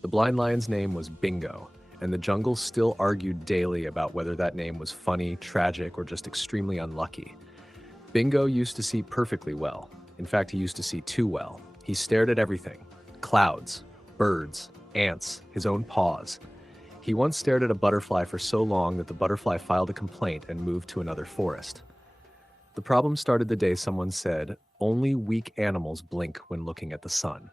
The blind lion's name was Bingo, and the jungle still argued daily about whether that name was funny, tragic, or just extremely unlucky. Bingo used to see perfectly well. In fact, he used to see too well. He stared at everything: clouds, birds, ants, his own paws. He once stared at a butterfly for so long that the butterfly filed a complaint and moved to another forest. The problem started the day someone said, "Only weak animals blink when looking at the sun."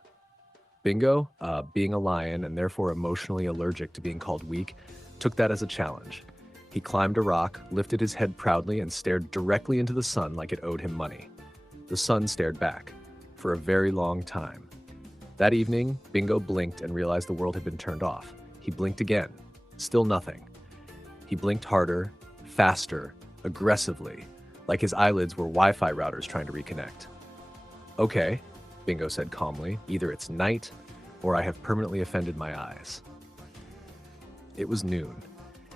Bingo, being a lion and therefore emotionally allergic to being called weak, took that as a challenge. He climbed a rock, lifted his head proudly, and stared directly into the sun like it owed him money. The sun stared back, for a very long time. That evening, Bingo blinked and realized the world had been turned off. He blinked again. Still nothing. He blinked harder, faster, aggressively, like his eyelids were Wi-Fi routers trying to reconnect. "Okay," Bingo said calmly, "either it's night, or I have permanently offended my eyes." It was noon.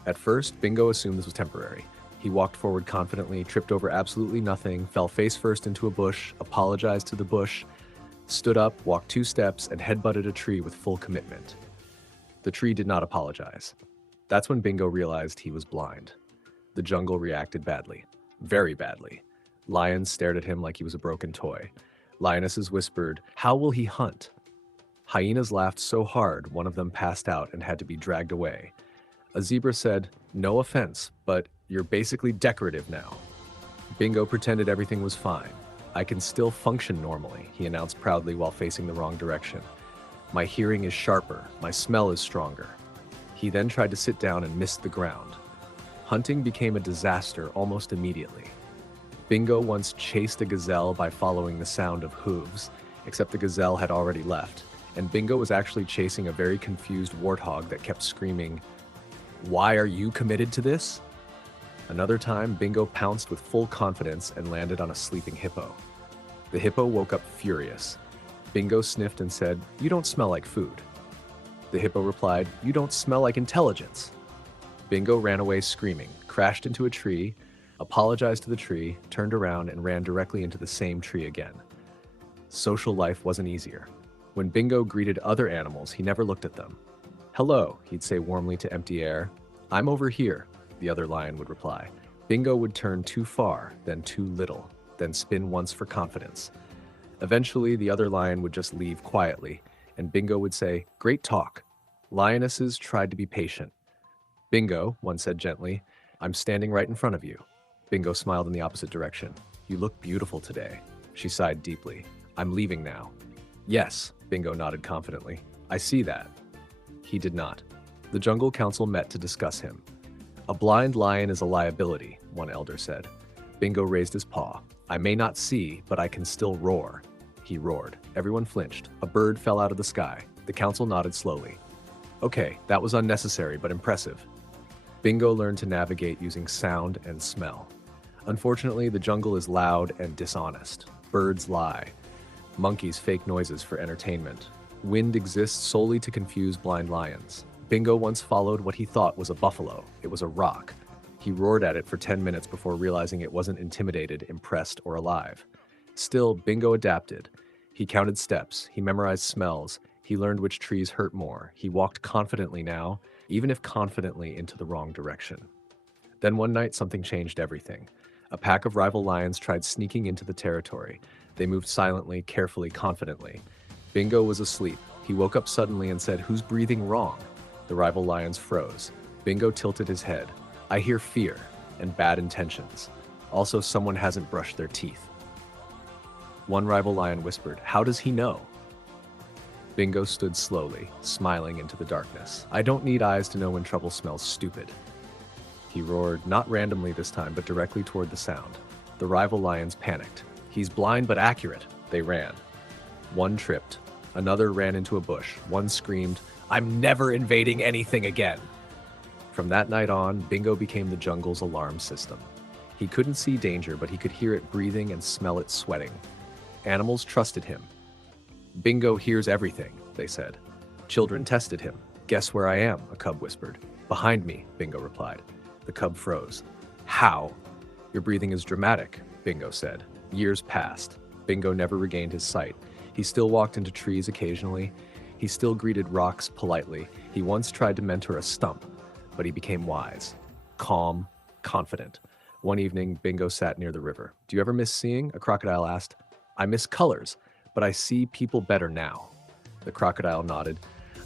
At first, Bingo assumed this was temporary. He walked forward confidently, tripped over absolutely nothing, fell face first into a bush, apologized to the bush, stood up, walked 2 steps, and headbutted a tree with full commitment. The tree did not apologize. That's when Bingo realized he was blind. The jungle reacted badly. Very badly. Lions stared at him like he was a broken toy. Lionesses whispered, "How will he hunt?" Hyenas laughed so hard, one of them passed out and had to be dragged away. A zebra said, "No offense, but you're basically decorative now." Bingo pretended everything was fine. "I can still function normally," he announced proudly while facing the wrong direction. "My hearing is sharper, my smell is stronger." He then tried to sit down and missed the ground. Hunting became a disaster almost immediately. Bingo once chased a gazelle by following the sound of hooves, except the gazelle had already left, and Bingo was actually chasing a very confused warthog that kept screaming, "Why are you committed to this?" Another time, Bingo pounced with full confidence and landed on a sleeping hippo. The hippo woke up furious. Bingo sniffed and said, "You don't smell like food." The hippo replied, "You don't smell like intelligence." Bingo ran away screaming, crashed into a tree, apologized to the tree, turned around, and ran directly into the same tree again. Social life wasn't easier. When Bingo greeted other animals, he never looked at them. "Hello," he'd say warmly to empty air. "I'm over here," the other lion would reply. Bingo would turn too far, then too little, then spin once for confidence. Eventually, the other lion would just leave quietly, and Bingo would say, "Great talk." Lionesses tried to be patient. "Bingo," one said gently, "I'm standing right in front of you." Bingo smiled in the opposite direction. "You look beautiful today." She sighed deeply. "I'm leaving now." "Yes," Bingo nodded confidently. "I see that." He did not. The jungle council met to discuss him. "A blind lion is a liability," one elder said. Bingo raised his paw. "I may not see, but I can still roar." He roared. Everyone flinched. A bird fell out of the sky. The council nodded slowly. "Okay, that was unnecessary but impressive." Bingo learned to navigate using sound and smell. Unfortunately, the jungle is loud and dishonest. Birds lie. Monkeys fake noises for entertainment. Wind exists solely to confuse blind lions. Bingo once followed what he thought was a buffalo. It was a rock. He roared at it for 10 minutes before realizing it wasn't intimidated, impressed, or alive. Still, Bingo adapted. He counted steps. He memorized smells. He learned which trees hurt more. He walked confidently now, even if confidently into the wrong direction. Then one night, something changed everything. A pack of rival lions tried sneaking into the territory. They moved silently, carefully, confidently. Bingo was asleep. He woke up suddenly and said, "Who's breathing wrong?" The rival lions froze. Bingo tilted his head. "I hear fear and bad intentions. Also, someone hasn't brushed their teeth." One rival lion whispered, "How does he know?" Bingo stood slowly, smiling into the darkness. "I don't need eyes to know when trouble smells stupid." He roared, not randomly this time, but directly toward the sound. The rival lions panicked. "He's blind but accurate." They ran. One tripped. Another ran into a bush. One screamed, "I'm never invading anything again." From that night on, Bingo became the jungle's alarm system. He couldn't see danger, but he could hear it breathing and smell it sweating. Animals trusted him. "Bingo hears everything," they said. Children tested him. "Guess where I am?" a cub whispered. "Behind me," Bingo replied. The cub froze. "How?" "Your breathing is dramatic," Bingo said. Years passed. Bingo never regained his sight. He still walked into trees occasionally. He still greeted rocks politely. He once tried to mentor a stump, but he became wise, calm, confident. One evening, Bingo sat near the river. "Do you ever miss seeing?" a crocodile asked. "I miss colors, but I see people better now." The crocodile nodded,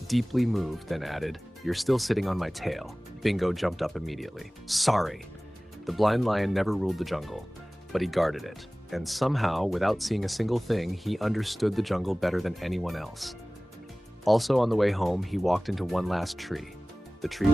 deeply moved, then added, "You're still sitting on my tail." Bingo jumped up immediately. "Sorry." The blind lion never ruled the jungle, but he guarded it. And somehow, without seeing a single thing, he understood the jungle better than anyone else. Also on the way home, he walked into one last tree. The tree